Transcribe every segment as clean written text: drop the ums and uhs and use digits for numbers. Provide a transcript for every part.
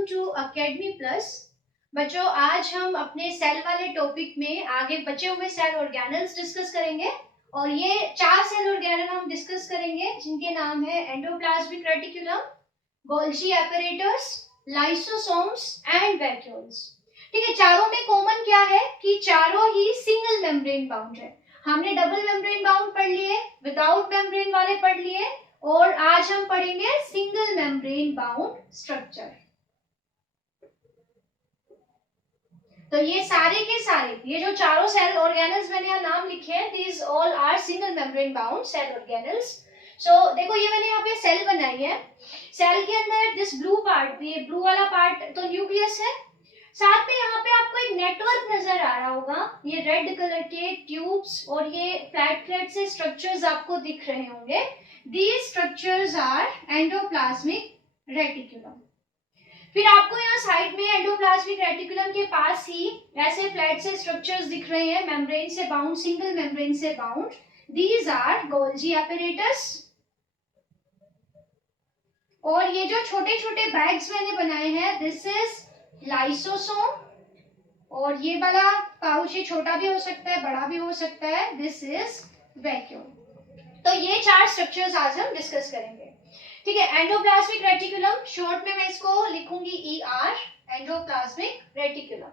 Welcome to academy plus. बच्चों, आज हम अपने सेल वाले टॉपिक में आगे बचे हुए सेल ऑर्गेनल्स डिस्कस करेंगे और ये 4 सेल ऑर्गेनल हम डिस्कस करेंगे जिनके नाम है endoplasmic reticulum, Golgi apparatus, lysosomes and vacuoles. ठीक है, चारों में कॉमन क्या है कि चारों ही सिंगल मेम्ब्रेन बाउंड है। हमने डबल मेम्ब्रेन बाउंड पढ़ लिए, विदाउट मेम्ब्रेन वाले पढ़ लिए और आज हम पढ़ेंगे सिंगल मेम्ब्रेन बाउंड स्ट्रक्चर। तो ये सारे के सारे, ये जो चारों सेल ऑर्गेनल्स मैंने यहाँ नाम लिखे हैं, these all are single membrane bound cell organelles. So देखो, ये मैंने यहाँ पे सेल बनाई है। सेल के अंदर दिस ब्लू पार्ट, ये ब्लू वाला पार्ट तो न्यूक्लियस है। साथ में यहाँ पे आपको एक नेटवर्क नजर आ रहा होगा, ये रेड कलर के ट्यूब्स और ये फ्लैट फ्लैट से स्ट्रक्चर्स आपको दिख रहे होंगे। These structures are endoplasmic reticulum। फिर आपको यहाँ साइड में एंडोप्लाज्मिक रेटिकुलम के पास ही ऐसे फ्लैट से स्ट्रक्चर्स दिख रहे हैं, मेम्ब्रेन से बाउंड, सिंगल मेम्ब्रेन से bound. These are Golgi apparatus। और ये जो छोटे छोटे बैग्स मैंने बनाए हैं, दिस इज लाइसोसोम। और ये वाला पाउच ये छोटा भी हो सकता है, बड़ा भी हो सकता है, दिस इज वैक्यूल। तो ये 4 स्ट्रक्चर्स आज हम डिस्कस करेंगे। ठीक है, एंडोप्लाज्मिक रेटिकुलम, शॉर्ट में मैं इसको लिखूंगी ER, एंडोप्लाज्मिक रेटिकुलम।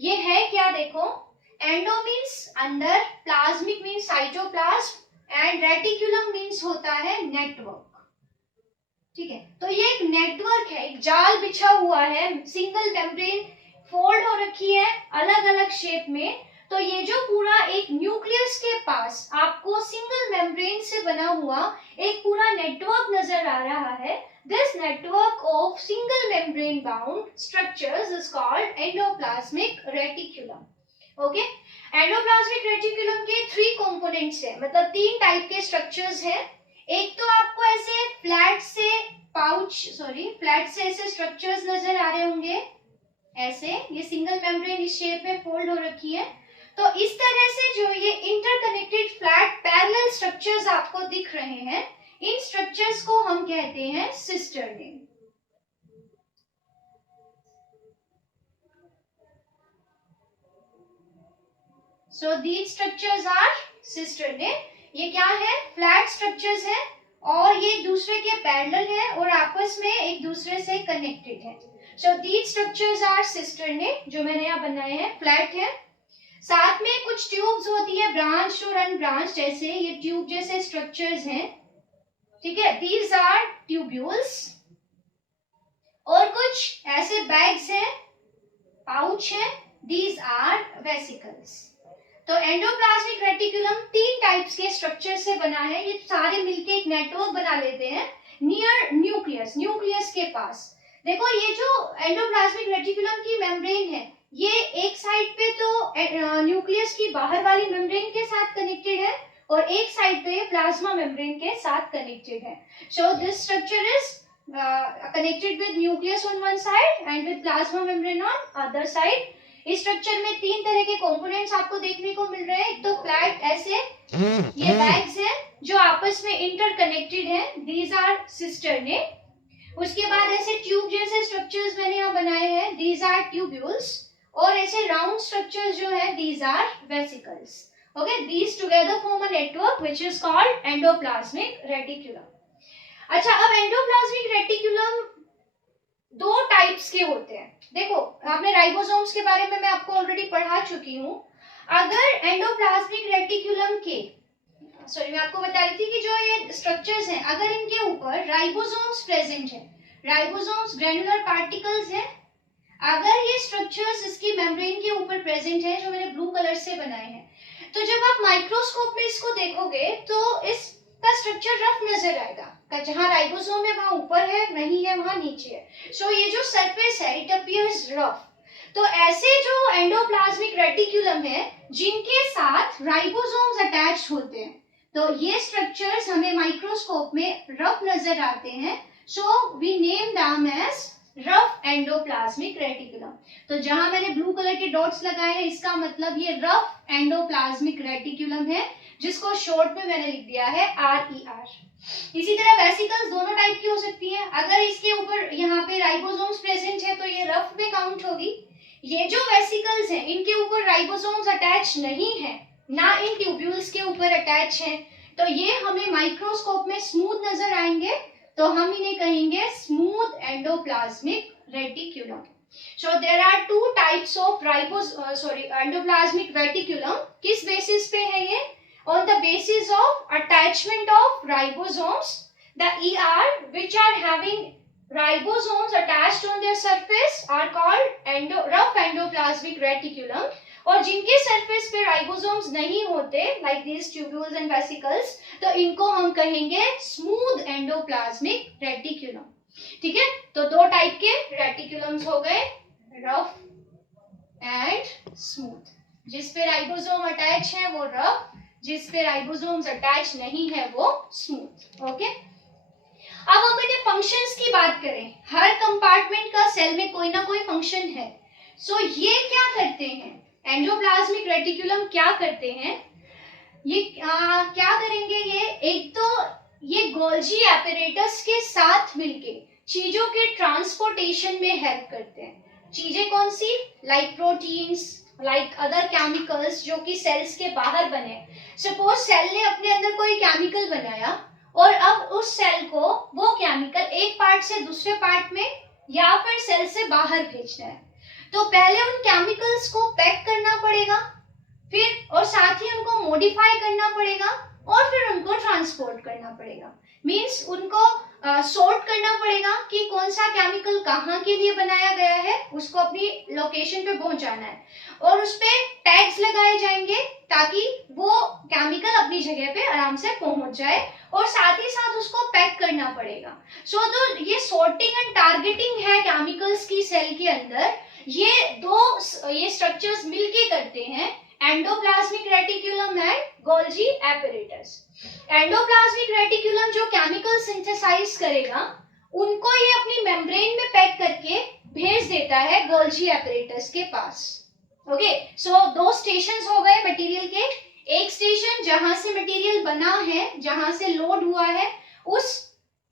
ये है क्या, देखो, एंडो मींस अंदर, plasmic means cytoplasm and reticulum means होता है नेटवर्क। ठीक है, तो ये एक नेटवर्क है, एक जाल बिछा हुआ है, सिंगल मेम्ब्रेन फोल्ड हो रखी है अलग अलग शेप में। तो ये जो पूरा एक न्यूक्लियस के पास आपको सिंगल मेम्ब्रेन से बना हुआ एक पूरा नेटवर्क नजर आ रहा है, this network of single membrane bound structures is called endoplasmic reticulum. Okay, endoplasmic reticulum के 3 कंपोनेंट्स हैं, मतलब 3 टाइप के स्ट्रक्चर्स हैं। एक तो आपको ऐसे फ्लैट से ऐसे स्ट्रक्चर्स नजर आ रहे होंगे, ऐसे ये सिंगल मेम्ब्रेन इस शेप में फोल्ड हो रखी है। तो इस तरह से जो ये इंटरकनेक्टेड फ्लैट पैरेलल स्ट्रक्चर्स आपको दिख रहे हैं, इन स्ट्रक्चर्स को हम कहते हैं cisternae. So these structures are cisternae. ये क्या है, फ्लैट स्ट्रक्चर्स है और ये एक दूसरे के पैरेलल है और आपस में एक दूसरे से कनेक्टेड है। So these structures are cisternae, जो मैंने यहाँ बनाए हैं, फ्लैट है। साथ में कुछ ट्यूब्स होती है, ब्रांच और अनब्रांच, जैसे ये ट्यूब जैसे स्ट्रक्चर्स हैं। ठीक है, दीज आर ट्यूब्यूल्स। और कुछ ऐसे बैग्स हैं, पाउच है, दीज आर वेसिकल्स। तो एंडोप्लाज्मिक रेटिकुलम 3 टाइप्स के स्ट्रक्चर से बना है। ये सारे मिलके एक नेटवर्क बना लेते हैं नियर न्यूक्लियस, न्यूक्लियस के पास। देखो, ये जो एंडोप्लाज्मिक रेटिकुलम की मेम्ब्रेन है, ये एक साइड पे तो न्यूक्लियस की बाहर वाली मेम्ब्रेन के साथ कनेक्टेड है और एक साइड पे प्लाज्मा मेम्ब्रेन के साथ कनेक्टेड है। So this structure is connected with nucleus on one side and with plasma membrane on other side. इस स्ट्रक्चर में 3 तरह के कंपोनेंट्स आपको देखने को मिल रहे हैं। एक तो फ्लैट ऐसे ये बैग्स हैं जो आपस में इंटरकनेक्टेड हैं, दीज आर सिस्टर्ने। उसके बाद ऐसे ट्यूब जैसे स्ट्रक्चर्स मैंने यहाँ बनाए हैं, दीज आर ट्यूब्यूल्स। और ऐसे राउंड स्ट्रक्चर्स जो है, these are vesicles. Okay, these together form a network which is called endoplasmic reticulum. अच्छा, अब एंडोप्लाज्मिक रेटिकुलम 2 टाइप्स के होते हैं। देखो, आपने राइबोसोम्स के बारे में मैं आपको ऑलरेडी पढ़ा चुकी हूँ। अगर एंडोप्लाज्मिक रेटिकुलम के, मैं आपको बता रही थी कि जो ये स्ट्रक्चर्स हैं, अगर इनके ऊपर राइबोसोम्स प्रेजेंट है, राइबोसोम्स ग्रैन्युलर पार्टिकल्स हैं, अगर ये स्ट्रक्चर्स इसकी मेम्ब्रेन के ऊपर प्रेजेंट है, जो मैंने ब्लू कलर से बनाए हैं, तो जब आप माइक्रोस्कोप में इसको देखोगे तो इसका स्ट्रक्चर रफ नजर आएगा। जहां राइबोसोम है वहां ऊपर है, नहीं है वहां नीचे है। सो ये जो सरफेस है, इट अपीयर्स रफ। तो ऐसे जो एंडोप्लाज्मिक रेटिकुलम है जिनके साथ राइबोसोम्स अटैच्ड होते हैं, तो ये स्ट्रक्चर्स हमें माइक्रोस्कोप में रफ नजर आते हैं। So we name them as rough endoplasmic reticulum. तो जहां मैंने ब्लू कलर के डॉट्स लगाए हैं इसका मतलब ये रफ एंडोप्लाज्मिक रेटिकुलम है, जिसको शॉर्ट में मैंने लिख दिया है RER। इसी तरह वेसिकल्स दोनों टाइप की हो सकती हैं। अगर इसके ऊपर यहाँ पे राइबोसोम्स प्रेजेंट है तो ये रफ में काउंट होगी। ये जो वेसिकल्स हैं इनके ऊपर राइबोसोम्स अटैच नहीं है, ना इन ट्यूब्यूल्स के ऊपर अटैच है, तो ये हमें माइक्रोस्कोप में स्मूथ नजर आएंगे, तो हम इन्हें कहेंगे smooth endoplasmic reticulum. So there are two types of endoplasmic reticulum. किस बेसिस पे है ये? On the basis of attachment of ribosomes, the ER which are having ribosomes attached on their surface are called rough endoplasmic reticulum. और जिनके surface पे ribosomes नहीं होते like these tubules and vesicles, तो इनको हम कहेंगे स्मूथ एंडोप्लाज्मिक रेटिकुलम। ठीक है, तो दो टाइप के रेटिकुलम्स हो गए, रफ एंड स्मूथ। जिस पे राइबोसोम अटैच है वो रफ, जिस पे राइबोसोम्स अटैच नहीं है वो स्मूथ। ओके, अब हम अपने फंक्शंस की बात करें। हर कंपार्टमेंट का सेल में कोई ना कोई फंक्शन है। सो ये क्या करते हैं, एंडोप्लाज्मिक रेटिकुलम क्या करते हैं, ये क्या करेंगे, ये एक तो ये गोल्जी एपरेटस के साथ मिलके चीजों के ट्रांसपोर्टेशन में हेल्प करते हैं। चीजें कौन सी, like proteins, like other chemicals जो कि सेल्स के बाहर बने। सपोज सेल ने अपने अंदर कोई केमिकल बनाया और अब उस सेल को वो केमिकल एक पार्ट से दूसरे पार्ट में या फिर सेल से बाहर भेजना है, तो पहले उन केमिकल्स को पैक करना पड़ेगा, फिर और साथ ही उनको मॉडिफाई करना पड़ेगा और फिर उनको ट्रांसपोर्ट करना पड़ेगा। मींस उनको सॉर्ट करना पड़ेगा कि कौन सा केमिकल कहाँ के लिए बनाया गया है, उसको अपनी लोकेशन पे पहुंचाना है, और उस पे टैग्स लगाए जाएंगे ताकि वो केमिकल अपनी जगह पे आराम से पहुंच जाए, और साथ ही साथ उसको पैक करना पड़ेगा। सो तो ये सॉर्टिंग एंड टारगेटिंग है केमिकल्स की सेल के अंदर, ये ये स्ट्रक्चर्स मिलके करते हैं endoplasmic reticulum and Golgi apparatus. Endoplasmic reticulum जो केमिकल सिंथेसाइज करेगा उनको ये अपनी मेम्ब्रेन में पैक करके भेज देता है गोल्जी एपरेटस के पास। ओके, सो दो स्टेशंस हो गए मटेरियल के। एक स्टेशन जहां से मटेरियल बना है, जहां से लोड हुआ है, उस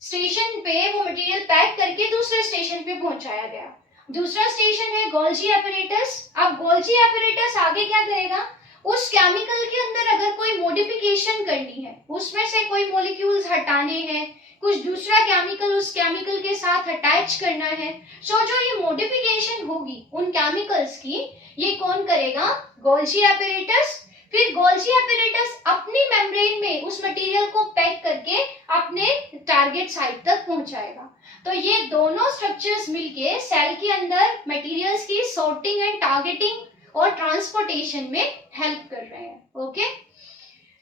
स्टेशन पे वो मटेरियल पैक करके दूसरे स्टेशन पे पहुंचाया गया। दूसरा स्टेशन है गोल्जी एपरेटस। अब गोल्जी एपरेटस आगे क्या करेगा, उस केमिकल के अंदर अगर कोई मॉडिफिकेशन करनी है, उसमें से कोई मॉलिक्यूल्स हटाने हैं, कुछ दूसरा केमिकल उस केमिकल के साथ अटैच करना है, सो जो ये मॉडिफिकेशन होगी उन केमिकल्स की, ये कौन करेगा, गोल्जी एपरेटस। फिर गोल्जी एपरेटस अपनी मेम्ब्रेन में उस मटेरियल को पैक करके अपने टारगेट साइट तक पहुंचाएगा। तो ये दोनों स्ट्रक्चर्स मिलके सेल के अंदर मटेरियल्स की सॉर्टिंग एंड टारगेटिंग और ट्रांसपोर्टेशन में हेल्प कर रहे हैं। ओके,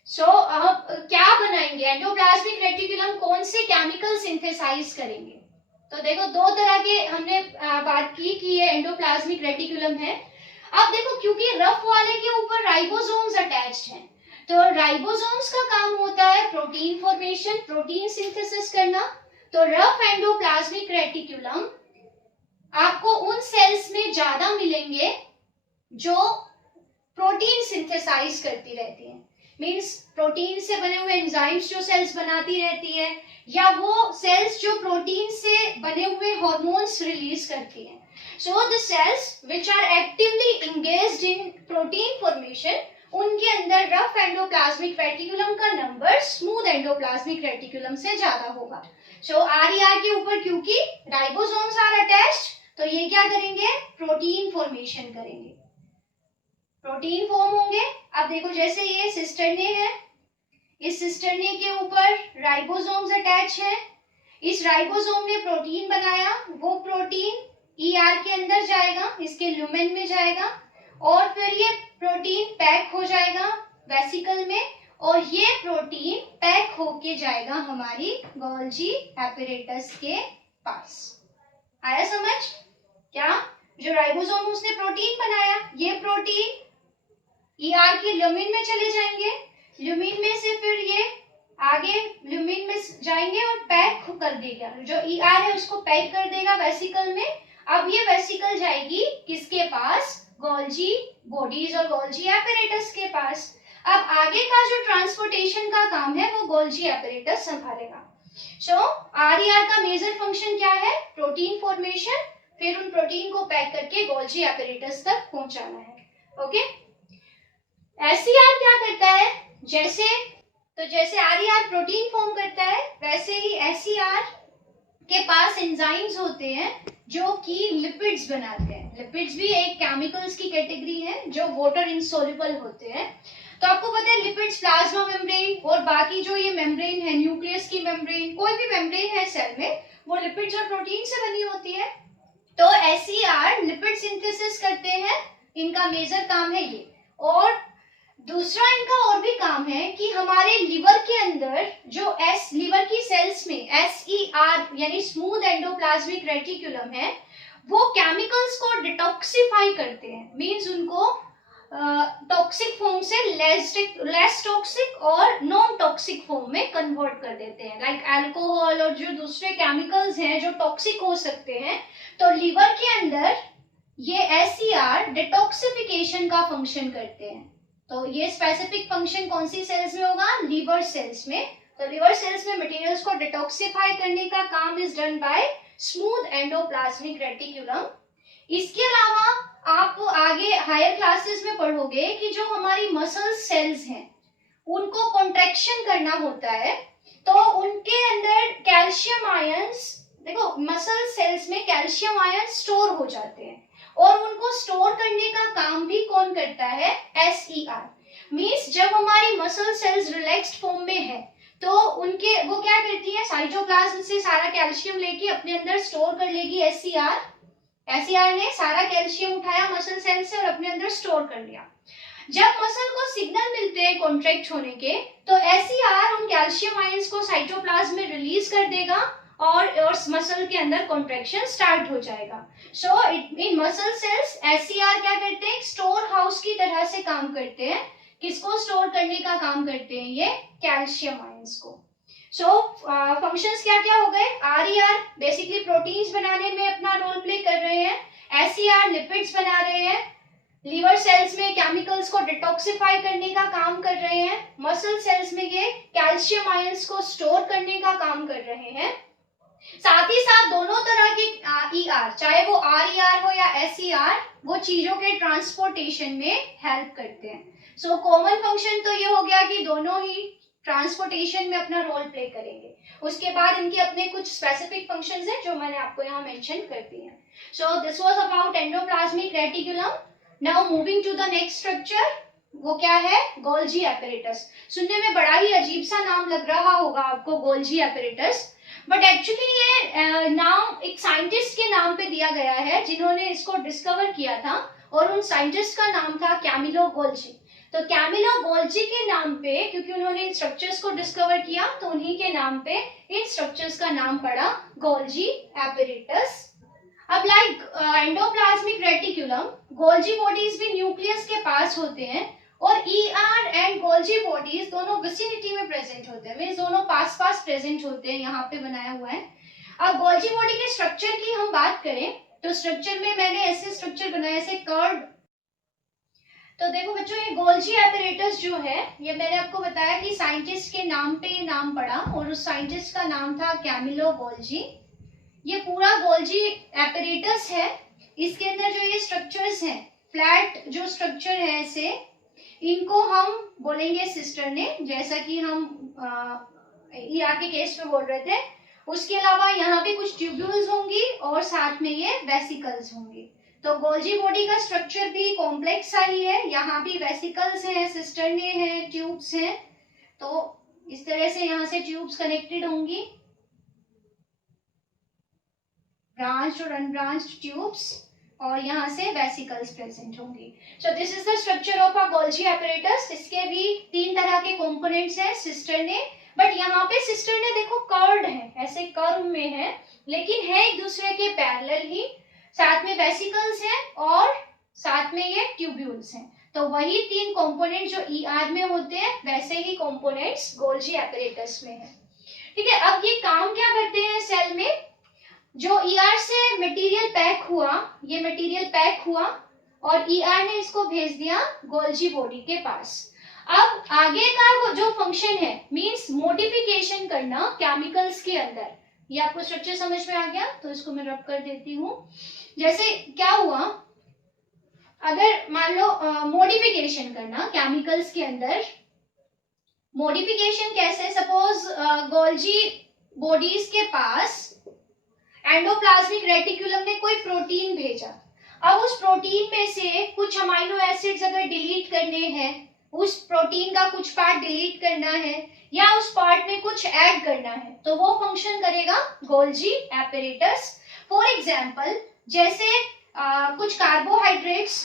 सो अब क्या बनाएंगे, एंडोप्लाज्मिक रेटिकुलम कौन से केमिकल सिंथेसाइज करेंगे। तो देखो दो तरह के हमने बात की कि ये एंडोप्लाज्मिक रेटिकुलम है। अब देखो क्योंकि रफ वाले के ऊपर राइबोसोम्स अटैच्ड हैं, तो राइबोसोम्स का काम होता है प्रोटीन फॉर्मेशन, प्रोटीन सिंथेसिस करना। तो रफ एंडोप्लाज्मिक रेटिकुलम आपको उन सेल्स में ज्यादा मिलेंगे जो प्रोटीन सिंथेसाइज करती रहती हैं। मींस प्रोटीन से बने हुए एंजाइम्स जो सेल्स बनाती रहती है, या वो सेल्स जो प्रोटीन से बने हुए हार्मोन्स रिलीज करती हैं। So the cells which are actively engaged in protein formation, उनके अंदर रफ एंडोप्लाज्मिक रेटिकुलम का नंबर स्मूथ एंडोप्लाज्मिक रेटिकुलम से ज्यादा होगा। सो RER के ऊपर क्योंकि राइबोसोम्स आर अटैच्ड, तो ये क्या करेंगे, प्रोटीन फॉर्मेशन करेंगे, प्रोटीन फॉर्म होंगे। अब देखो जैसे ये सिस्टरने है, इस सिस्टरने के ऊपर राइबोसोम्स अटैच है, इस राइबोसोम ने प्रोटीन बनाया, वो प्रोटीन ER के अंदर जाएगा, इसके लुमेन में जाएगा, और फिर ये प्रोटीन पैक हो जाएगा वेसिकल में, और ये प्रोटीन पैक होके जाएगा हमारी गोल्जी एपरेटस के पास। आया समझ, क्या जो राइबोसोम उसने प्रोटीन बनाया, ये प्रोटीन ER के लुमेन में चले जाएंगे, लुमेन में से फिर ये आगे लुमेन में जाएंगे और पैक कर देगा, जो ER है उसको पैक कर देगा वेसिकल में, अब ये वेसिकल जाएगी किसके पास, गोल्जी बॉडीज और गोल्जी एपैरेटस के पास। अब आगे का जो ट्रांसपोर्टेशन का काम है वो गोल्जी एपैरेटस संभालेगा। सो आरईआर का मेजर फंक्शन क्या है, प्रोटीन फॉर्मेशन, फिर उन प्रोटीन को पैक करके गोल्जी एपैरेटस तक पहुंचाना है। ओके, एससीआर क्या करता है, जैसे आरईआर प्रोटीन फॉर्म करता है वैसे ही एससीआर के पास एंजाइम्स होते हैं जो कि लिपिड्स बनाते हैं। लिपिड्स भी एक केमिकल्स की कैटेगरी है जो वाटर इनसोल्युबल होते हैं। तो आपको पता है लिपिड्स प्लाज्मा मेम्ब्रेन और बाकी जो ये मेम्ब्रेन है, न्यूक्लियस की मेम्ब्रेन, कोई भी मेम्ब्रेन है सेल में, वो लिपिड्स और प्रोटीन से बनी होती है। तो एससीआर लिपिड सिंथेसिस करते हैं, इनका मेजर काम है ये। और दूसरा इनका और भी काम है कि हमारे लिवर के अंदर जो लिवर की सेल्स में एसईआर यानी स्मूथ एंडोप्लाज्मिक रेटिकुलम है, वो केमिकल्स को डिटॉक्सिफाई करते हैं, मींस उनको टॉक्सिक फॉर्म से लेस टॉक्सिक और नॉन टॉक्सिक फॉर्म में कन्वर्ट कर देते हैं। लाइक अल्कोहल और जो दूसरे केमिकल्स हैं जो टॉक्सिक हो सकते हैं, तो लिवर के अंदर ये एससीआर डिटॉक्सिफिकेशन का फंक्शन करते हैं। तो ये स्पेसिफिक फंक्शन कौन सी सेल्स में होगा, लीवर सेल्स में। तो लीवर सेल्स में मटेरियल्स को डिटॉक्सिफाई करने का काम is done by smooth endoplasmic reticulum. इसके अलावा आप आगे हायर क्लासेस में पढ़ोगे कि जो हमारी मसल सेल्स हैं उनको कॉन्ट्रैक्शन करना होता है, तो उनके अंदर कैल्शियम आयंस, देखो मसल सेल्स में कैल्शियम आयन स्टोर हो जाते हैं और उनको स्टोर करने का काम भी कौन करता है, एसईआर। मींस जब हमारी मसल सेल्स रिलैक्स्ड फॉर्म में है तो वो क्या करती है, साइटोप्लाज्म से सारा कैल्शियम लेके अपने अंदर स्टोर कर लेगी एसईआर। एसईआर ने सारा कैल्शियम उठाया मसल सेल से और अपने अंदर स्टोर कर लिया। जब मसल को सिग्नल मिलते हैं कॉन्ट्रैक्ट होने के, तो एसईआर उन कैल्शियम आयंस को साइटोप्लाज्म में रिलीज कर देगा और मसल के अंदर कॉन्ट्रैक्शन स्टार्ट हो जाएगा। सो इन मसल सेल्स एससीआर क्या करते हैं, स्टोर हाउस की तरह से काम करते हैं। किसको स्टोर करने का काम करते हैं, ये कैल्शियम आयंस को। सो फंक्शंस क्या क्या हो गए, आरईआर बेसिकली प्रोटीन्स बनाने में अपना रोल प्ले कर रहे हैं, एससीआर लिपिड्स बना रहे हैं, लीवर सेल्स में केमिकल्स को डिटॉक्सिफाई करने का काम कर रहे हैं, मसल सेल्स में ये कैल्शियम आयंस को स्टोर करने का काम कर रहे हैं। साथ ही साथ दोनों तरह के ईआर, चाहे वो आरईआर हो या एसईआर, वो चीजों के ट्रांसपोर्टेशन में हेल्प करते हैं। सो कॉमन फंक्शन तो ये हो गया कि दोनों ही ट्रांसपोर्टेशन में अपना रोल प्ले करेंगे। उसके बाद इनके अपने कुछ स्पेसिफिक फंक्शंस हैं जो मैंने आपको यहाँ मेंशन कर दिए हैं। So this was about endoplasmic reticulum. Now moving to the next structure, वो क्या है, गोल्जी एपैरेटस। सुनने में बड़ा ही अजीब सा नाम लग रहा होगा आपको, गोल्जी एपैरेटस, बट एक्चुअली ये नाम एक साइंटिस्ट के नाम पे दिया गया है जिन्होंने इसको डिस्कवर किया था, और उन साइंटिस्ट का नाम था कैमिलो गोल्जी। तो कैमिलो गोल्जी के नाम पे, क्योंकि उन्होंने इन स्ट्रक्चर्स को डिस्कवर किया, तो उन्हीं के नाम पे इन स्ट्रक्चर्स का नाम पड़ा गोल्जी एपैरेटस। अब like endoplasmic reticulum, Golgi bodies भी न्यूक्लियस के पास होते हैं और ईआर एंड गोल्जी बॉडीज दोनों विसिनिटी में प्रेजेंट होते हैं, मींस दोनों पास पास प्रेजेंट होते हैं, यहाँ पे बनाया हुआ है। अब गोल्जी बॉडी के स्ट्रक्चर की हम बात करें तो स्ट्रक्चर में मैंने ऐसे स्ट्रक्चर बनाए ऐसे कर्व। तो देखो बच्चों, ये गोल्जी एपैरेटस जो है, ये मैंने आपको बताया कि साइंटिस्ट के नाम पे ये नाम पड़ा और उस साइंटिस्ट का नाम था कैमिलो गोल्जी। ये पूरा गोल्जी एपैरेटस है, इसके अंदर जो ये स्ट्रक्चर्स हैं, फ्लैट जो स्ट्रक्चर है ऐसे, इनको हम बोलेंगे सिस्टर्ने, जैसा कि हम ईआर के केस में बोल रहे थे। उसके अलावा यहाँ पे कुछ ट्यूब्यूल्स होंगी और साथ में ये वेसिकल्स होंगी। तो गोल्जी बॉडी का स्ट्रक्चर भी कॉम्प्लेक्स सा ही है, यहाँ भी वेसिकल्स हैं, सिस्टर्ने हैं, ट्यूब्स हैं। तो इस तरह से यहाँ से ट्यूब्स कनेक्टेड होंगी, ब्रांच्ड और अनब्रांच्ड ट्यूब्स, और यहाँ से वेसिकल्स प्रेजेंट होंगी। So this is the structure of a Golgi apparatus. इसके भी 3 तरह के कंपोनेंट्स हैं सिस्टर्ने, बट यहाँ पे सिस्टर्ने देखो कर्व्ड है, ऐसे कर्व में है, लेकिन है एक दूसरे के पैरेलल ही। साथ में वेसिकल्स हैं और साथ में ये ट्यूब्यूल्स हैं। तो वही 3 कंपोनेंट जो ईआर में होते हैं वैसे ही कंपोनेंट्स गोल्जी एपैरेटस में है। ठीक है, अब ये काम क्या करते हैं सेल में, जो ईआर से मटेरियल पैक हुआ, ये मटेरियल पैक हुआ और ईआर ने इसको भेज दिया गोल्जी बॉडी के पास। अब आगे का जो फंक्शन है मींस मॉडिफिकेशन करना केमिकल्स के अंदर। ये आपको स्ट्रक्चर समझ में आ गया, तो इसको मैं रब कर देती हूँ। जैसे क्या हुआ, अगर मान लो मॉडिफिकेशन करना केमिकल्स के अंदर, मॉडिफिकेशन कैसे, सपोज गोल्जी बॉडीज के पास एंडोप्लाज्मिक रेटिकुलम ने कोई प्रोटीन भेजा। अब उस प्रोटीन में से कुछ अमाइनो एसिड्स अगर डिलीट करने हैं, उस प्रोटीन का कुछ पार्ट डिलीट करना है या उस पार्ट में कुछ ऐड करना है, तो वो फंक्शन करेगा गोल्जी एपरेटस। फॉर एग्जांपल जैसे कुछ कार्बोहाइड्रेट्स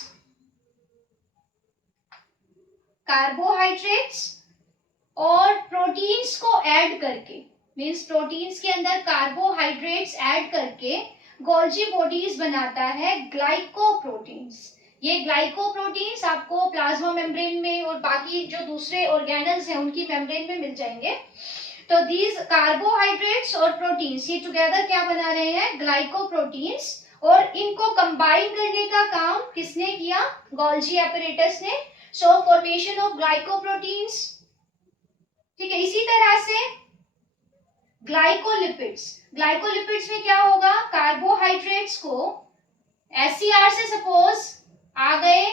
और प्रोटीन्स को ऐड करके, मींस प्रोटीन्स के अंदर कार्बोहाइड्रेट्स ऐड करके गोल्जी बॉडीज बनाता है ग्लाइकोप्रोटीन्स। ये ग्लाइकोप्रोटीन्स आपको प्लाज्मा मेम्ब्रेन में और बाकी जो दूसरे ऑर्गेनल्स हैं उनकी मेम्ब्रेन में मिल जाएंगे। तो दीज कार्बोहाइड्रेट्स और प्रोटीन्स ये टुगेदर क्या बना रहे हैं, ग्लाइकोप्रोटीन्स, और इनको कंबाइन करने का काम किसने किया, गोल्जी एपरेटस ने। सो फॉर्मेशन ऑफ ग्लाइकोप्रोटीन्स, ठीक है। इसी तरह से ग्लाइकोलिपिड्स, ग्लाइकोलिपिड्स में क्या होगा, कार्बोहाइड्रेट्स को एससीआर से सपोज आ गए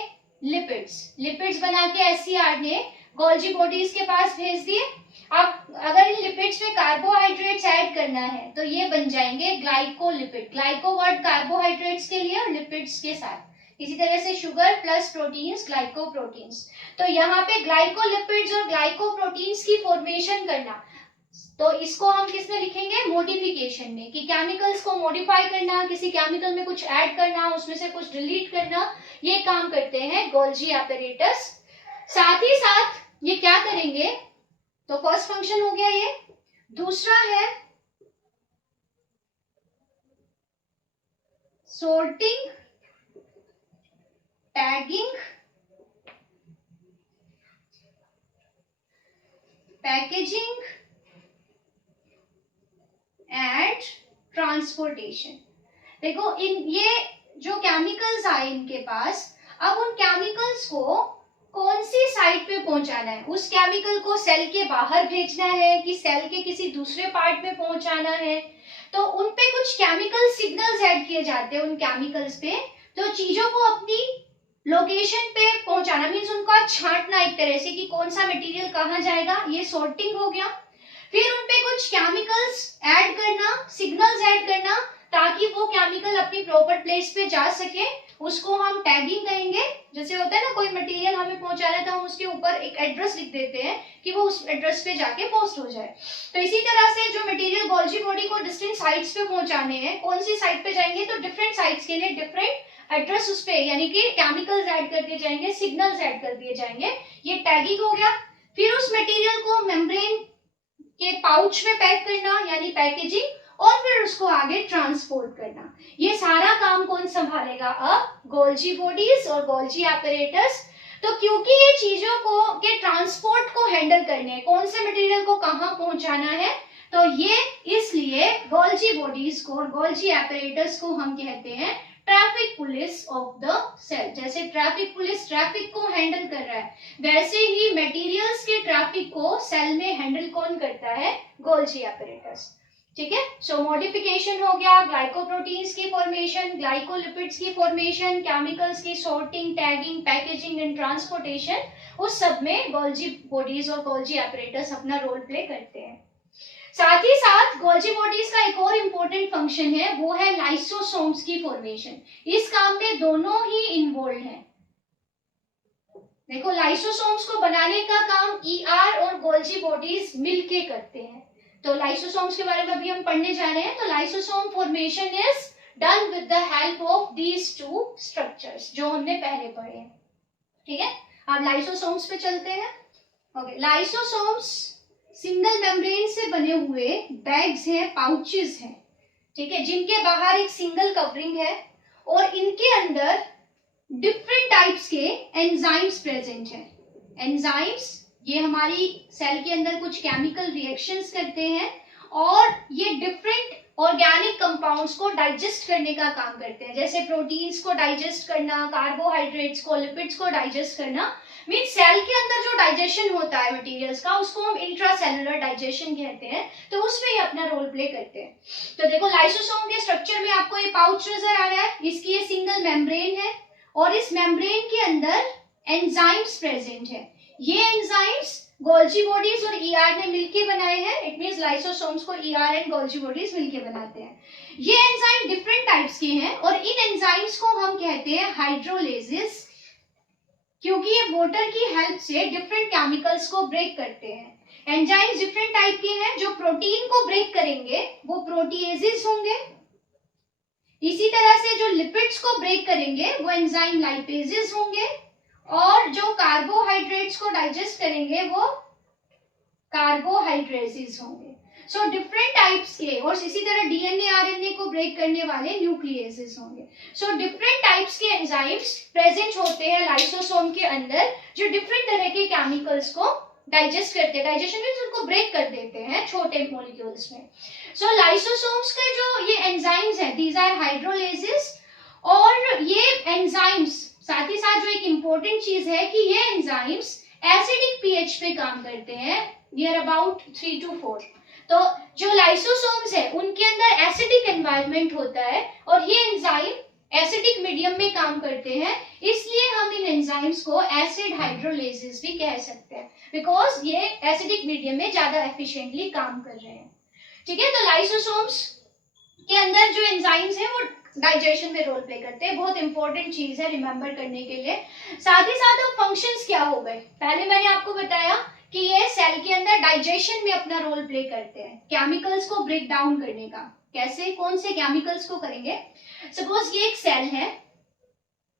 लिपिड्स बना के एससीआर ने गोल्जी बॉडीज के पास भेज दिए। अब अगर इन लिपिड्स में कार्बोहाइड्रेट्स ऐड करना है तो ये बन जाएंगे ग्लाइकोलिपिड। ग्लाइको वर्ड कार्बोहाइड्रेट्स के लिए और लिपिड्स के साथ। इसी तरह से शुगर प्लस प्रोटीन्स, ग्लाइकोप्रोटीन्स। तो यहाँ पे ग्लाइकोलिपिड्स और ग्लाइकोप्रोटीन्स की फॉर्मेशन करना, तो इसको हम किस में लिखेंगे, मॉडिफिकेशन में, कि केमिकल्स को मॉडिफाई करना, किसी केमिकल में कुछ ऐड करना, उसमें से कुछ डिलीट करना, ये काम करते हैं गोल्जी एपरेटस। साथ ही साथ ये क्या करेंगे, तो फर्स्ट फंक्शन हो गया ये। दूसरा है sorting, tagging, packaging and transportation. देखो ये जो केमिकल्स आए इनके पास, अब उन केमिकल्स को कौन सी साइट पे पहुंचाना है, उस केमिकल को सेल के बाहर भेजना है कि सेल के किसी दूसरे पार्ट में पहुंचाना है, तो उन पे कुछ केमिकल सिग्नल्स ऐड किए जाते हैं उन केमिकल्स पे। तो चीजों को अपनी लोकेशन पे पहुंचाना मीन्स उनका छांटना एक तरह से कि कौन सा मटेरियल कहाँ जाएगा, ये सॉर्टिंग हो गया। फिर उनपे कुछ केमिकल्स ऐड करना, सिग्नल्स ऐड करना, ताकि वो केमिकल अपनी प्रॉपर प्लेस पे जा सके, उसको हम टैगिंग कहेंगे। जैसे होता है ना, कोई मटेरियल हमें पहुंचाना है तो हम उसके ऊपर एक एड्रेस लिख देते हैं कि वो उस एड्रेस पे जाके पोस्ट हो जाए। तो इसी तरह से जो मटेरियल गोल्जी बॉडी को डिस्टेंट साइट्स पे पहुंचाने हैं, कौन सी साइट पे जाएंगे, तो डिफरेंट साइट्स के लिए डिफरेंट एड्रेस उस पे, यानी कि केमिकल्स ऐड कर दिए जाएंगे, सिग्नल्स ऐड कर दिए जाएंगे, ये टैगिंग हो गया। फिर उस मटेरियल को मेम्ब्रेन के पाउच में पैक करना यानी पैकेजिंग, और फिर उसको आगे ट्रांसपोर्ट करना, ये सारा काम कौन संभालेगा, अब गोल्जी बॉडीज और गोल्जी एपरेटस। तो क्योंकि ये चीजों को के ट्रांसपोर्ट को हैंडल करने, कौन से मटेरियल को कहां पहुंचाना है, तो ये इसलिए गोल्जी बॉडीज को और गोल्जी एपरेटस को हम कहते हैं traffic police of the cell. जैसे ट्रैफिक पुलिस ट्रैफिक को हैंडल कर रहा है, वैसे ही मटेरियल्स के ट्रैफिक को सेल में हैंडल कौन करता है, गोल्जी एपरेटस। ठीक है। सो मॉडिफिकेशन हो गया, ग्लाइकोप्रोटीन्स की फॉर्मेशन, ग्लाइकोलिपिड्स की फॉर्मेशन, केमिकल्स की sorting, tagging, packaging and transportation, उस सब में गोल्जी बॉडीज और गोल्जी एपरेटस अपना रोल प्ले करते हैं। साथ ही साथ गोल्जी बॉडीज का एक और इम्पोर्टेंट फंक्शन है, वो है लाइसोसोम्स की फॉर्मेशन। इस काम में दोनों ही इन्वॉल्व हैं। देखो, लाइसोसोम्स को बनाने का काम ईआर और गोल्जी बॉडीज मिलके करते हैं। तो लाइसोसोम्स के बारे में अभी हम पढ़ने जा रहे हैं। तो lysosome formation is done with the help of these two structures, जो हमने पहले पढ़े हैं। ठीक है, अब लाइसोसोम्स पे चलते हैं। ओके, लाइसोसोम्स सिंगल मेम्ब्रेन से बने हुए बैग्स हैं, पाउचेस हैं, ठीक है, जिनके बाहर एक सिंगल कवरिंग है और इनके अंदर डिफरेंट टाइप्स के एंजाइम्स प्रेजेंट हैं। एंजाइम्स ये हमारी सेल के अंदर कुछ केमिकल रिएक्शंस करते हैं और ये डिफरेंट ऑर्गेनिक कंपाउंड्स को डाइजेस्ट करने का काम करते हैं, जैसे प्रोटीन्स को डाइजेस्ट करना, कार्बोहाइड्रेट्स को, लिपिड्स को डाइजेस्ट करना। मीन सेल के अंदर जो डाइजेशन होता है मटेरियल्स का, उसको हम इंट्रासेलुलर डाइजेशन कहते हैं, तो उसमें ये अपना रोल प्ले करते हैं। तो देखो लाइसोसोम के स्ट्रक्चर में आपको ये पाउच नजर आ रहा है, इसकी ये सिंगल मेम्ब्रेन है और इस मेम्ब्रेन के अंदर एंजाइम्स प्रेजेंट है। ये एंजाइम्स गोल्जी बॉडीज और ईआर ने मिलके बनाए हैं। इट मींस लाइसोसोम्स को ईआर एंड गोल्जी बॉडीज मिलके बनाते हैं। ये एंजाइम डिफरेंट टाइप्स के हैं और इन एंजाइम्स को हम कहते हैं हाइड्रोलेसिस, क्योंकि ये वाटर की हेल्प से डिफरेंट केमिकल्स को ब्रेक करते हैं। एंजाइम्स डिफरेंट टाइप के हैं। जो प्रोटीन को ब्रेक करेंगे वो प्रोटीएजेस होंगे, इसी तरह से जो लिपिड्स को ब्रेक करेंगे वो एंजाइम लाइपेजेस होंगे, और जो कार्बोहाइड्रेट्स को डाइजेस्ट करेंगे वो कार्बोहाइड्रेसेस होंगे। सो डिफरेंट टाइप्स के, और इसी तरह डीएनए आरएनए को ब्रेक करने वाले न्यूक्लियसेस होंगे। सो डिफरेंट टाइप्स के एंजाइम्स प्रेजेंट होते हैं लाइसोसोम के अंदर, जो डिफरेंट तरह के केमिकल्स को डाइजेस्ट करते हैं। डाइजेशन मींस उनको ब्रेक कर देते हैं छोटे मॉलिक्यूल्स में। सो लाइसोसोम्स के जो ये एंजाइम्स हैं, दीज आर हाइड्रोलेसिस, और ये एंजाइम्स साथ ही साथ जो एक इंपॉर्टेंट चीज है कि ये एंजाइम्स एसिडिक पीएच पे काम करते हैं, नियर अबाउट 3 to 4। तो जो लाइसोसोम्स है उनके अंदर एसिडिक एनवायरनमेंट होता है और ये एंजाइम एसिडिक मीडियम में काम करते हैं, इसलिए हम इन एंजाइम्स को एसिड हाइड्रोलेसिस भी कह सकते हैं, बिकॉज ये एसिडिक मीडियम में ज्यादा एफिशिएंटली काम कर रहे हैं। ठीक है, तो लाइसोसोम्स के अंदर जो एंजाइम्स हैं वो डाइजेशन में रोल प्ले करते हैं। बहुत इंपॉर्टेंट चीज है रिमेंबर करने के लिए। साथ ही साथ अब फंक्शंस क्या हो गए, पहले मैंने आपको बताया कि ये सेल के अंदर डाइजेशन में अपना रोल प्ले करते हैं, केमिकल्स को ब्रेक डाउन करने का। कैसे, कौन से केमिकल्स को करेंगे? सपोज ये एक सेल है,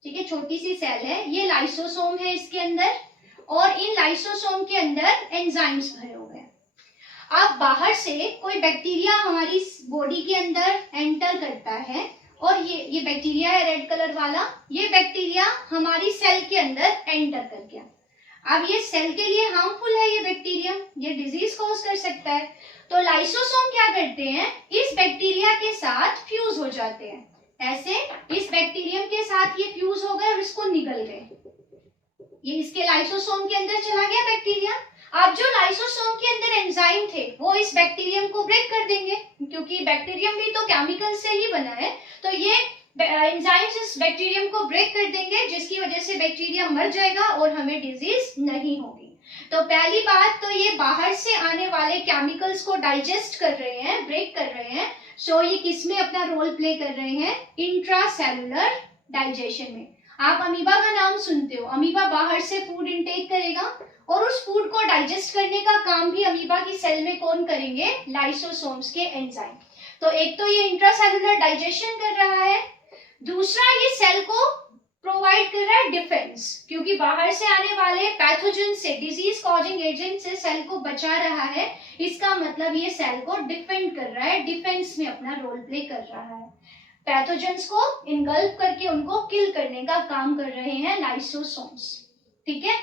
ठीक है, छोटी सी सेल है, ये लाइसोसोम है इसके अंदर, और इन लाइसोसोम के अंदर एंजाइम्स भरे हुए हैं। अब बाहर से कोई बैक्टीरिया हमारी बॉडी के अंदर एंटर करता है, और ये बैक्टीरिया है रेड कलर वाला, ये बैक्टीरिया हमारी सेल के अंदर एंटर कर गया। अब ये सेल के लिए हार्मफुल है ये बैक्टीरियम, ये डिजीज कॉज कर सकता है। तो लाइसोसोम क्या करते हैं, इस बैक्टीरिया के साथ फ्यूज हो जाते हैं। ऐसे इस बैक्टीरियम के साथ ये फ्यूज हो गए और इसको निगल गए, ये इसके लाइसोसोम के अंदर चला गया बैक्टीरिया। अब जो लाइसोसोम के अंदर एंजाइम थे वो इस बैक्टीरियम को ब्रेक कर देंगे, क्योंकि बैक्टीरियम भी तो केमिकल से ही बना है, तो ये एंजाइम्स इस बैक्टीरियम को ब्रेक कर देंगे, जिसकी वजह से बैक्टीरिया मर जाएगा और हमें डिजीज नहीं होगी। तो पहली बात तो ये बाहर से आने वाले केमिकल्स को डाइजेस्ट कर रहे हैं, ब्रेक कर रहे हैं। सो ये किसमें अपना रोल प्ले कर रहे हैं? इंट्रासेलुलर डाइजेशन में। आप अमीबा का नाम सुनते हो, अमीबा बाहर से फूड इनटेक करेगा और उस फूड को डाइजेस्ट करने का काम भी अमीबा की सेल में कौन करेंगे? लाइसोसोम्स के एंजाइम। तो एक तो ये इंट्रासेलुलर डाइजेशन कर रहा है, दूसरा ये सेल को प्रोवाइड कर रहा है डिफेंस, क्योंकि बाहर से आने वाले पैथोजन से, डिजीज कॉजिंग एजेंट से सेल को बचा रहा है। इसका मतलब ये सेल को डिफेंड कर रहा है, डिफेंस में अपना रोल प्ले कर रहा है। पैथोजेंस को इनगल्फ करके उनको किल करने का काम कर रहे हैं लाइसोसोम्स। ठीक है,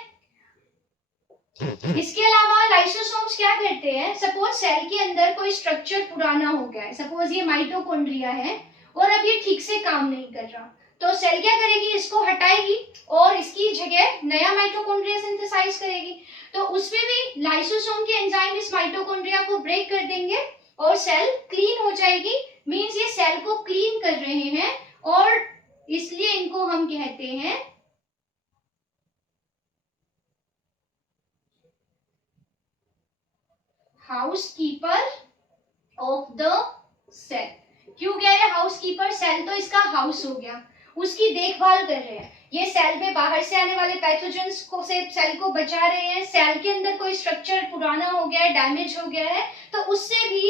इसके अलावा लाइसोसोम्स क्या करते हैं, सपोज सेल के अंदर कोई स्ट्रक्चर पुराना हो गया है, सपोज ये माइटोकॉन्ड्रिया है और अब ये ठीक से काम नहीं कर रहा, तो सेल क्या करेगी? इसको हटाएगी और इसकी जगह नया माइटोकॉन्ड्रिया सिंथेसाइज करेगी। तो उसमें भी लाइसोसोम के एंजाइम इस माइटोकॉन्ड्रिया को ब्रेक कर देंगे और सेल क्लीन हो जाएगी। मींस ये सेल को क्लीन कर रहे हैं और इसलिए इनको हम कहते हैं हाउसकीपर ऑफ द सेल। क्यों कह रहे हैं हाउसकीपर? सेल तो इसका हाउस हो गया, उसकी देखभाल कर रहे हैं। ये सेल में बाहर से आने वाले पैथोजेंस को से सेल को बचा रहे हैं। सेल के अंदर कोई स्ट्रक्चर पुराना हो गया है, डैमेज हो गया है, तो उससे भी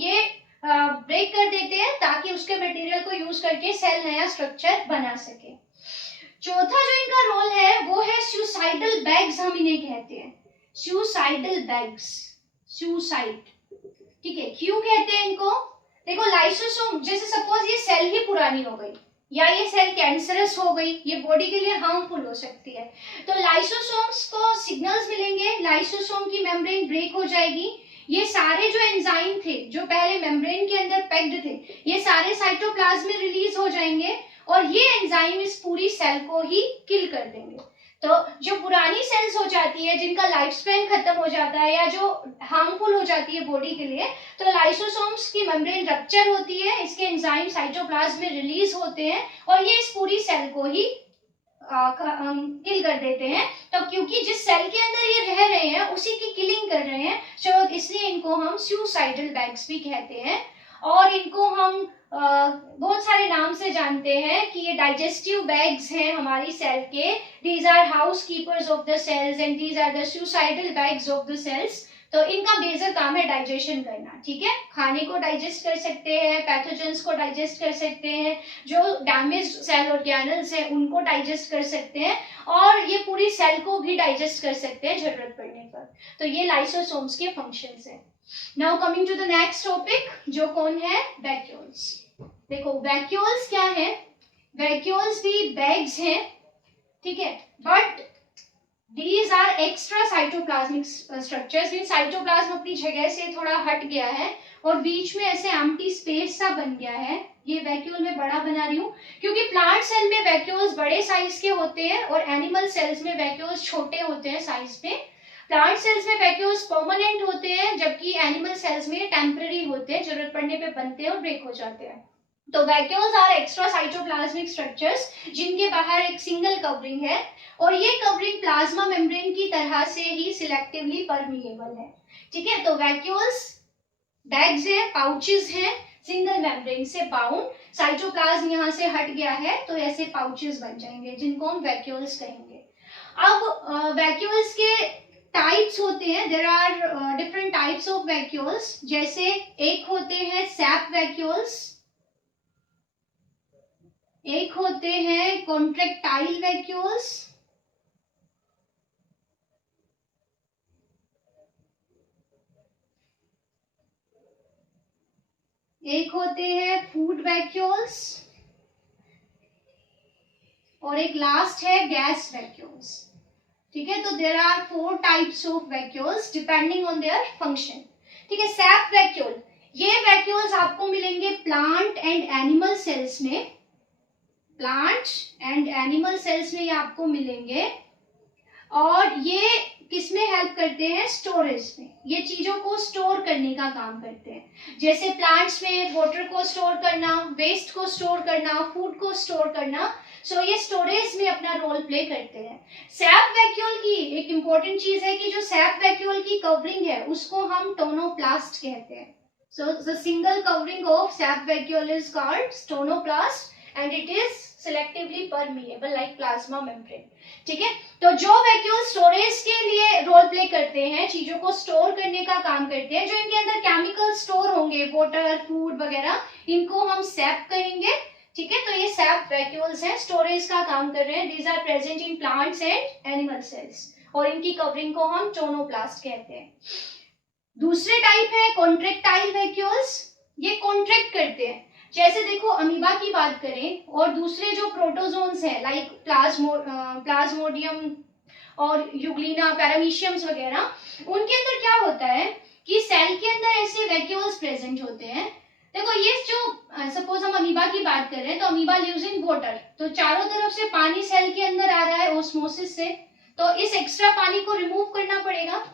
ये ब्रेक कर देते हैं ताकि उसके मटेरियल को यूज करके सेल नया स्ट्रक्चर बना सके। चौथा जो इनका रोल है वो है सुसाइडल बैग्स, हम इन्हें कहते हैं सुसाइडल बैग्स, सुसाइड। ठीक है, क्यों कहते हैं इनको? देखो लाइसोसोम, जैसे सपोज ये सेल ही पुरानी हो गई या ये सेल कैंसरस हो गई, ये बॉडी के लिए हार्मफुल हो सकती है, तो लाइसोसोम्स को सिग्नल्स मिलेंगे, लाइसोसोम की मेम्ब्रेन ब्रेक हो जाएगी, ये सारे जो एंजाइम थे जो पहले मेम्ब्रेन के अंदर पैक्ड थे, ये सारे साइटोप्लाज्म में रिलीज हो जाएंगे और ये एंजाइम इस पूरी सेल को ही किल कर देंगे। तो जो पुरानी सेल्स हो जाती है, जिनका लाइफ स्पैन खत्म हो जाता है या जो हार्मफुल हो जाती है बॉडी के लिए, तो लाइसोसोम्स की मेम्ब्रेन रप्चर होती है, इसके एंजाइम साइटोप्लाज्म में रिलीज होते हैं और ये इस पूरी सेल को ही किल कर देते हैं। तो क्योंकि जिस सेल के अंदर ये रह रहे हैं उसी की किलिंग कर रहे हैं, तो इसलिए इनको हम सुसाइडल बैग्स भी कहते हैं। और इनको हम बहुत सारे नाम से जानते हैं कि ये डाइजेस्टिव बैग्स हैं हमारी सेल के। These are housekeepers of the cells and these are the suicidal bags of the cells. तो इनका बेसिक काम है डाइजेशन करना, ठीक है। खाने को डाइजेस्ट कर सकते हैं, पैथोजेंस को डाइजेस्ट कर सकते हैं, जो डैमेज सेल ऑर्गेनल्स हैं उनको डाइजेस्ट कर सकते हैं और ये पूरी सेल को भी डाइजेस्ट कर सकते हैं जरूरत पड़ने पर। तो ये लाइसोसोम्स के फंक्शंस हैं। Now coming to the next topic, जो कौन है, वैक्यूल्स। देखो वैक्यूल्स क्या है, वैक्यूल्स भी बैग्स हैं, ठीक है, but These are extra cytoplasmic structures। In cytoplasm अपनी जगह से थोड़ा हट गया है और बीच में ऐसे एम्प्टी स्पेस सा बन गया है। ये वैक्यूल में बड़ा बना रही हूँ क्योंकि प्लांट सेल में वैक्यूल्स बड़े साइज के होते हैं और एनिमल सेल्स में वैक्यूल्स छोटे होते हैं साइज में। प्लांट सेल्स में वैक्यूल्स परमानेंट होते हैं जबकि एनिमल सेल्स में टेम्पररी होते हैं, जरूरत पड़ने पे बनते हैं और ब्रेक हो जाते हैं। तो vacuoles are extra cytoplasmic structures जिनके बाहर एक सिंगल कवरिंग है और ये कवरिंग प्लाज्मा मेम्ब्रेन की तरह से ही सिलेक्टिवली परमिएबल है, ठीक है। तो वैक्यूल्स बैग्स हैं, पाउचेस हैं, सिंगल मेम्ब्रेन से बाउंड। साइटोप्लाज्म यहाँ से हट गया है तो ऐसे पाउचेस बन जाएंगे जिनको हम वैक्यूल्स कहेंगे। अब वैक्यूल्स के टाइप्स होते हैं, there are different types of vacuoles. जैसे एक होते हैं सैप वैक्यूल्स, एक होते हैं कॉन्ट्रैक्टाइल वैक्यूल्स, एक होते हैं फूड वैक्यूल्स और एक लास्ट है गैस वैक्यूल्स, ठीक है। तो there are 4 types of vacuoles depending on their function, ठीक है। सैप वैक्यूल, ये वैक्यूल्स आपको मिलेंगे प्लांट एंड एनिमल सेल्स में, प्लांट एंड एनिमल सेल्स में ये आपको मिलेंगे और ये किसमें हेल्प करते हैं, स्टोरेज में। ये चीजों को स्टोर करने का काम करते हैं। जैसे प्लांट्स में वाटर को स्टोर करना, वेस्ट को स्टोर करना, फूड को स्टोर करना, सो ये स्टोरेज में अपना रोल प्ले करते हैं। सैप वैक्यूल की एक इंपॉर्टेंट चीज है कि जो सैप वैक्यूल की कवरिंग है उसको हम टोनोप्लास्ट कहते हैं। So the single covering of SAP vacuole is called tonoplast and it is selectively permeable like plasma membrane, ठीक है। तो जो वैक्यूल स्टोरेज के लिए रोल प्ले करते हैं, चीजों को स्टोर करने का काम करते हैं, जो इनके अंदर केमिकल स्टोर होंगे, वाटर, फूड वगैरह, इनको हम सैप कहेंगे, ठीक है। तो ये सैप वैक्यूल्स हैं, स्टोरेज का काम कर रहे हैं। These are present in plants and animal cells और इनकी कवरिंग को हम टोनोप्लास्ट कहते हैं। दूसरे टाइप है कॉन्ट्रैक्टाइल वैक्यूल्स, ये कॉन्ट्रैक्ट करते हैं। जैसे देखो अमीबा की बात करें और दूसरे जो प्रोटोजोन्स हैं लाइक प्लाज्मोडियम और यूग्लिना, पैरामीशियम्स वगैरह, उनके अंदर क्या होता है कि सेल के अंदर ऐसे वैक्यूल्स प्रेजेंट होते हैं। देखो ये जो सपोज हम अमीबा की बात कर रहे हैं तो अमीबा लिव्स इन वाटर, तो चारों तरफ से पानी सेल के अंदर आ रहा है ओस्मोसिस से, तो इस एक्स्ट्रा पानी को रिमूव करना पड़ेगा।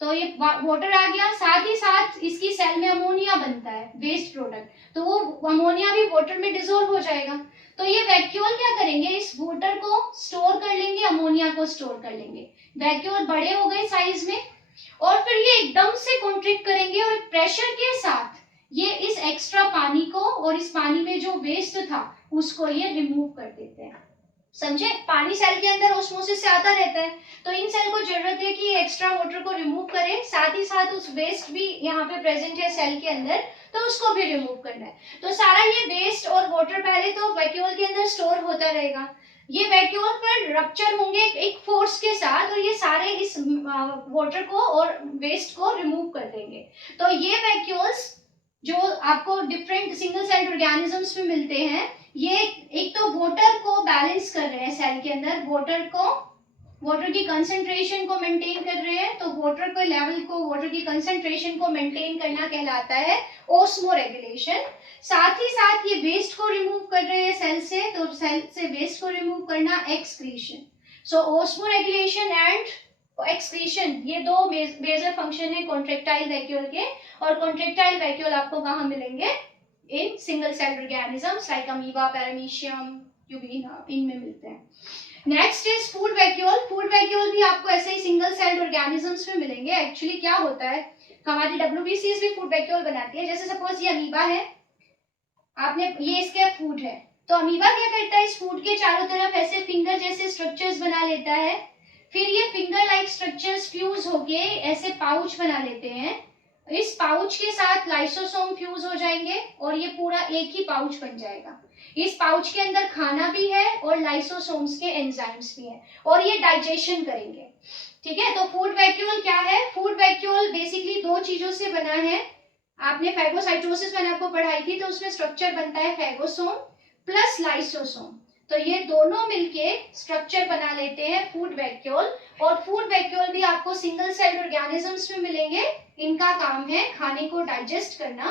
तो ये वाटर आ गया, साथ ही साथ इसकी सेल में अमोनिया बनता है, वेस्ट प्रोडक्ट, तो वो अमोनिया भी वाटर में डिसॉल्व हो जाएगा। तो ये वैक्यूल क्या करेंगे, इस वाटर को स्टोर कर लेंगे, अमोनिया को स्टोर कर लेंगे। वैक्यूल बड़े हो गए साइज में और फिर ये एकदम से कॉन्ट्रैक्ट करेंगे और प्रेशर के साथ ये इस एक्स्ट्रा पानी को और इस पानी में जो वेस्ट था उसको ये रिमूव कर देते हैं। समझे, पानी सेल के अंदर ऑस्मोसिस से आता रहता है, तो इन सेल को जरूरत है कि एक्स्ट्रा वाटर को रिमूव करें, साथ ही साथ उस वेस्ट भी यहाँ पे प्रेजेंट है सेल के अंदर, तो उसको भी रिमूव करना है। तो सारा ये वेस्ट और वाटर पहले तो वैक्यूल के अंदर स्टोर होता रहेगा, ये वैक्यूल पर रप्चर होंगे एक फोर्स के साथ और ये सारे इस वाटर को और वेस्ट को रिमूव कर देंगे। तो ये वैक्यूल्स जो आपको डिफरेंट सिंगल सेल ऑर्गेनिजम्स में मिलते हैं, ये एक तो वाटर को बैलेंस कर रहे हैं सेल के अंदर, वाटर को वाटर की कंसंट्रेशन को मेंटेन कर रहे हैं, तो वाटर के लेवल को, वाटर की कंसंट्रेशन को मेंटेन करना कहलाता है ओस्मो रेगुलेशन। साथ ही साथ ये वेस्ट को रिमूव कर रहे हैं सेल से, तो सेल से वेस्ट को रिमूव करना excretion. So osmoregulation and excretion, ये दो मेजर फंक्शन है कॉन्ट्रेक्टाइल वैक्यूल के। और कॉन्ट्रेक्टाइल वैक्यूल आपको कहाँ मिलेंगे? In single cell organisms like amoeba, paramecium, यूबीना, इनमें मिलते हैं। Next is food vacuole. Food vacuole भी आपको ऐसे ही सिंगल सेल्ड ऑर्गेनिजम्स में मिलेंगे। एक्चुअली क्या होता है, हमारी डब्ल्यूबीसीज भी फूड वैक्यूल बनाती है। जैसे सपोज ये अमीबा है, आपने ये इसके फूड है, तो अमीबा क्या करता है, इस फूड के चारों तरफ ऐसे फिंगर जैसे स्ट्रक्चर्स बना लेता है। फिर ये फिंगर लाइक स्ट्रक्चर्स फ्यूज होके ऐसे पाउच बना लेते हैं। इस पाउच के साथ लाइसोसोम फ्यूज हो जाएंगे और ये पूरा एक ही पाउच बन जाएगा। इस पाउच के अंदर खाना भी है और लाइसोसोम्स के एंजाइम्स भी हैं और ये डाइजेशन करेंगे। ठीक है, तो फूड वैक्यूल क्या है? फूड वैक्यूल बेसिकली दो चीजों से बना है। आपने फैगोसाइटोसिस मैंने आपको पढ़ाई थी, तो उसमें स्ट्रक्चर बनता है फैगोसोम प्लस लाइसोसोम, तो ये दोनों मिलके स्ट्रक्चर बना लेते हैं फूड वैक्यूल। और फूड वैक्यूल भी आपको सिंगल सेल्ड ऑर्गेनिजम्स में मिलेंगे। इनका काम है खाने को डाइजेस्ट करना।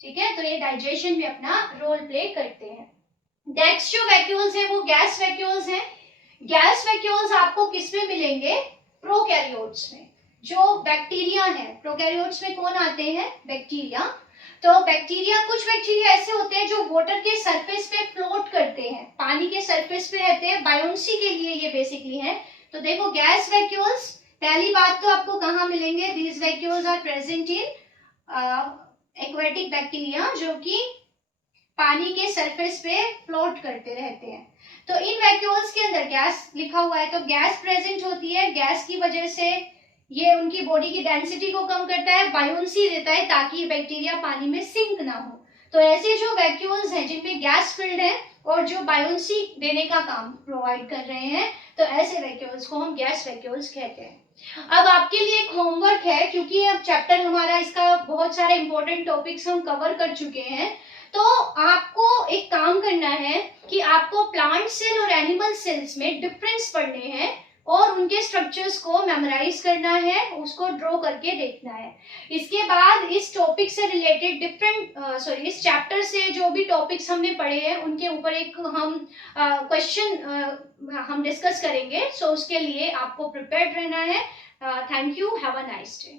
ठीक है, तो ये डाइजेशन में अपना रोल प्ले करते हैं। नेक्स्ट जो वैक्यूल्स है वो गैस वैक्यूल्स हैं। गैस वैक्यूल्स आपको किस में मिलेंगे? प्रोकैरियोट्स में। जो बैक्टीरिया है, प्रोकैरियोट्स में कौन आते हैं? बैक्टीरिया। तो बैक्टीरिया, कुछ बैक्टीरिया ऐसे होते हैं जो वाटर के सरफेस पे फ्लोट करते हैं, पानी के सरफेस पे रहते हैं, बायोन्सी के लिए ये बेसिकली है। तो देखो गैस वैक्यूल्स, पहली बात तो आपको कहाँ मिलेंगे? These vacuoles are present in aquatic bacteria, जो कि पानी के सरफेस पे फ्लोट करते रहते हैं। तो इन वैक्यूल्स के अंदर गैस लिखा हुआ है, तो गैस प्रेजेंट होती है। गैस की वजह से ये उनकी बॉडी की डेंसिटी को कम करता है, बायोन्सी देता है ताकि बैक्टीरिया पानी में सिंक ना हो। तो ऐसे जो वैक्यूल्स हैं जिनमें गैस फिल्ड है और जो बायोन्सी देने का काम प्रोवाइड कर रहे हैं, तो ऐसे वैक्यूल्स को हम गैस वैक्यूल्स कहते हैं। अब आपके लिए एक होमवर्क है, क्योंकि अब चैप्टर हमारा इसका बहुत सारे इंपॉर्टेंट टॉपिक्स हम कवर कर चुके हैं, तो आपको एक काम करना है कि आपको प्लांट सेल और एनिमल सेल्स में डिफरेंस पढ़ने हैं और उनके स्ट्रक्चर्स को मेमोराइज करना है, उसको ड्रॉ करके देखना है। इसके बाद इस टॉपिक से रिलेटेड इस चैप्टर से जो भी टॉपिक्स हमने पढ़े हैं उनके ऊपर एक हम क्वेश्चन हम डिस्कस करेंगे। सो उसके लिए आपको प्रिपेयर्ड रहना है। Thank you, have a nice day.